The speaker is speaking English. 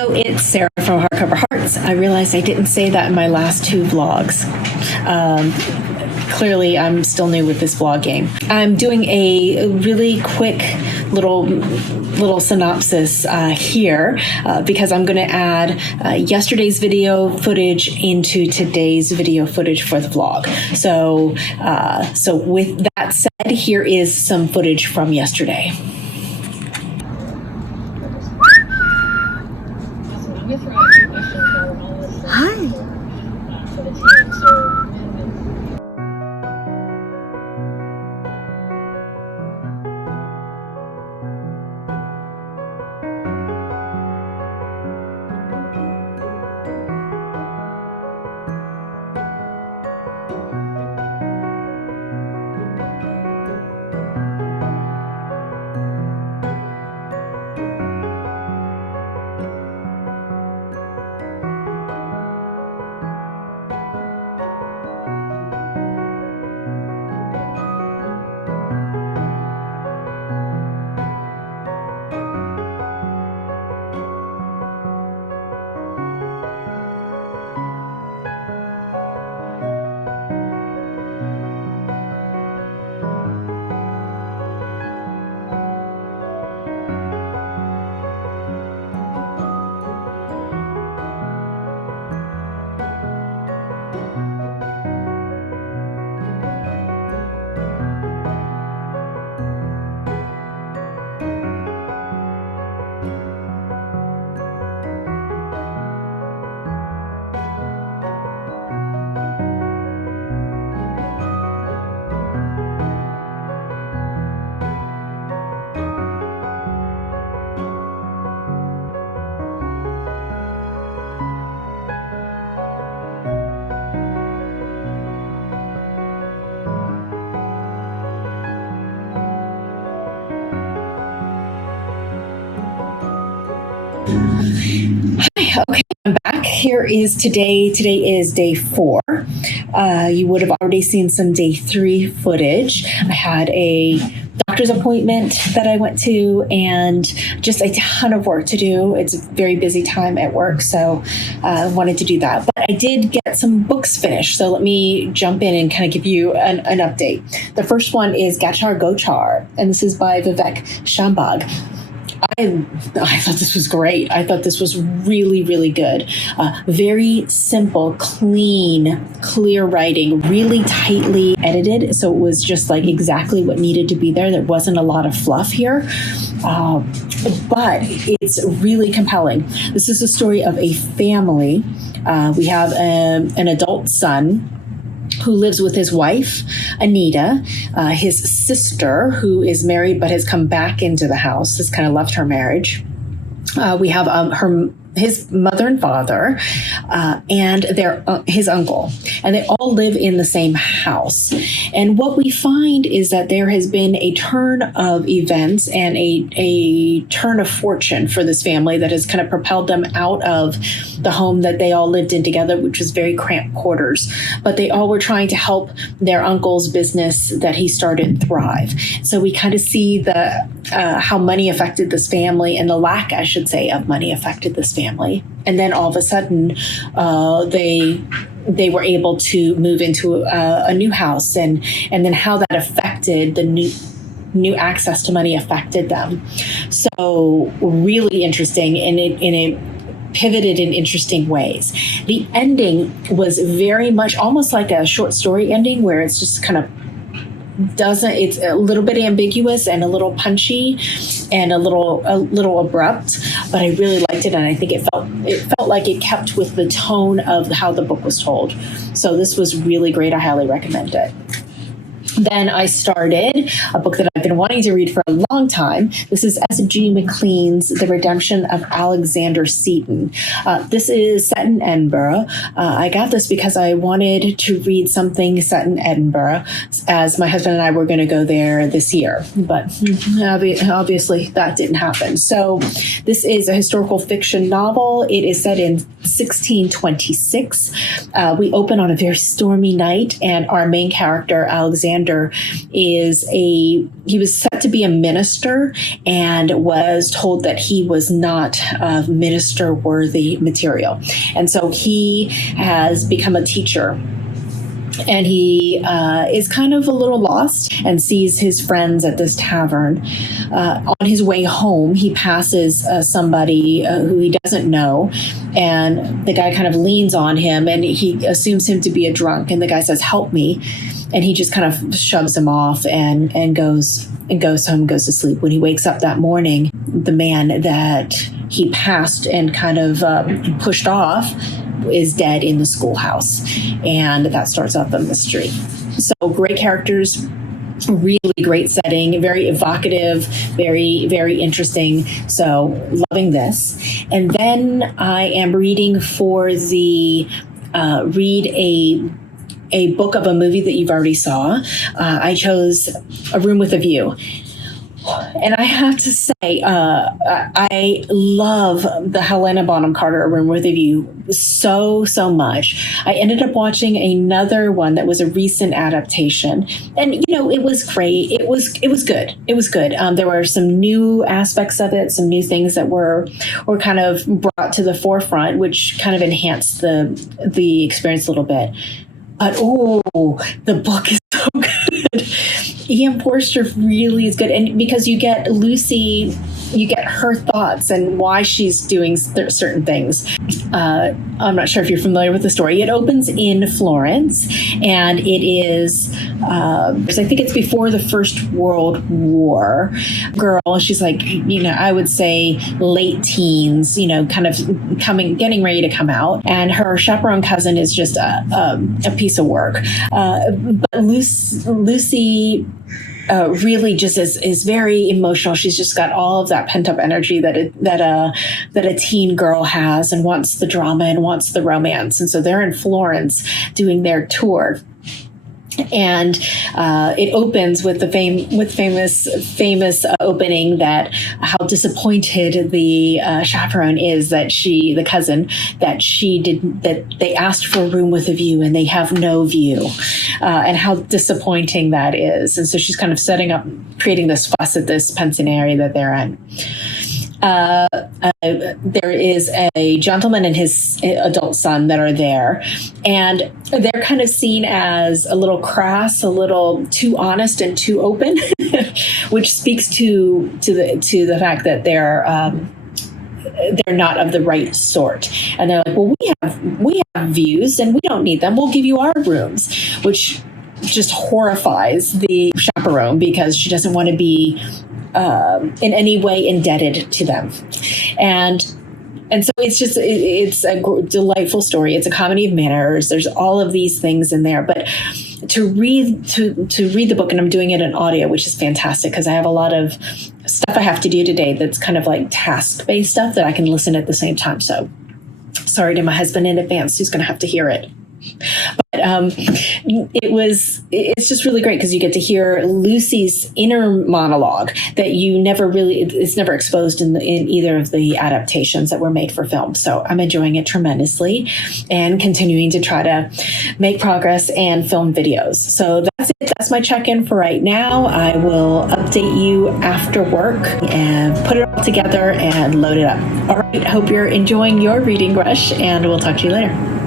Hello, it's Sarah from Hardcover Hearts. I realized I didn't say that in my last two vlogs. Clearly, I'm still new with this vlog game. I'm doing a really quick little synopsis here because I'm going to add yesterday's video footage into today's video footage for the vlog. So with that said, here is some footage from yesterday. Hi. Hi, okay, I'm back. Here is today. Today is day 4. You would have already seen some day 3 footage. I had a doctor's appointment that I went to and just a ton of work to do. It's a very busy time at work, so I wanted to do that. But I did get some books finished, so let me jump in and kind of give you an update. The first one is Gachar Gochar, and this is by Vivek Shambhag. I thought this was great. I thought this was really, really good. Very simple, clean, clear writing, really tightly edited. So it was just like exactly what needed to be there. There wasn't a lot of fluff here, but it's really compelling. This is a story of a family. We have an adult son who lives with his wife, Anita, his sister, who is married but has come back into the house, has kind of left her marriage. We have his mother and father, and his uncle, and they all live in the same house. And what we find is that there has been a turn of events and a turn of fortune for this family that has kind of propelled them out of the home that they all lived in together, which was very cramped quarters. But they all were trying to help their uncle's business that he started thrive. So we kind of see how money affected this family, and the lack, I should say, of money affected this family. And then all of a sudden, they were able to move into a new house, and then how that affected the new access to money affected them. So really interesting, and it pivoted in interesting ways. The ending was very much almost like a short story ending, where it's just kind of it's a little bit ambiguous and a little punchy and a little abrupt, but I really liked it, and I think it felt like it kept with the tone of how the book was told. So this was really great. I highly recommend it. Then I started a book that I've been wanting to read for a long time. This is S.G. McLean's The Redemption of Alexander Seton. This is set in Edinburgh. I got this because I wanted to read something set in Edinburgh, as my husband and I were going to go there this year. But obviously that didn't happen. So this is a historical fiction novel. It is set in 1626. We open on a very stormy night, and our main character, Alexander, Alexander he was set to be a minister and was told that he was not minister worthy material. And so he has become a teacher. And he is kind of a little lost and sees his friends at this tavern. On his way home, he passes somebody who he doesn't know, and the guy kind of leans on him, and he assumes him to be a drunk. And the guy says, "Help me," and he just kind of shoves him off and goes home, goes to sleep. When he wakes up that morning, the man that he passed and kind of pushed off is dead in the schoolhouse, and that starts up the mystery. So great characters, really great setting, very evocative, very, very interesting. So loving this. And then I am reading for the read a book of a movie that you've already saw. I chose A Room with a View. And I have to say, I love the Helena Bonham Carter A Room with a View so much. I ended up watching another one that was a recent adaptation, and it was great. It was good. It was good. There were some new aspects of it, some new things that were kind of brought to the forefront, which kind of enhanced the experience a little bit. But the book is so good. E.M. Forster really is good. And because you get Lucy, you get her thoughts and why she's doing certain things. I'm not sure if you're familiar with the story. It opens in Florence, and it is, I think it's before the First World War. Girl, she's like, I would say late teens, kind of getting ready to come out. And her chaperone cousin is just a piece of work. But Lucy really just is very emotional. She's just got all of that pent up energy that a teen girl has, and wants the drama and wants the romance. And so they're in Florence doing their tour. And it opens with the famous opening that how disappointed the chaperone is that the cousin, that they asked for a room with a view and they have no view, and how disappointing that is. And so she's kind of creating this fuss at this pensionary that they're in. There is a gentleman and his adult son that are there, and they're kind of seen as a little crass, a little too honest and too open, which speaks to the fact that they're not of the right sort. And they're like, well, we have views and we don't need them. We'll give you our rooms, which just horrifies the chaperone because she doesn't want to be in any way indebted to them. And so it's a delightful story. It's a comedy of manners. There's all of these things in there. But to read the book, and I'm doing it in audio, which is fantastic because I have a lot of stuff I have to do today that's kind of like task-based stuff that I can listen at the same time. So sorry to my husband in advance who's going to have to hear it. But it's just really great because you get to hear Lucy's inner monologue that it's never exposed in either of the adaptations that were made for film. So I'm enjoying it tremendously and continuing to try to make progress and film videos. So that's it. That's my check-in for right now. I will update you after work and put it all together and load it up. All right. Hope you're enjoying your reading rush, and we'll talk to you later.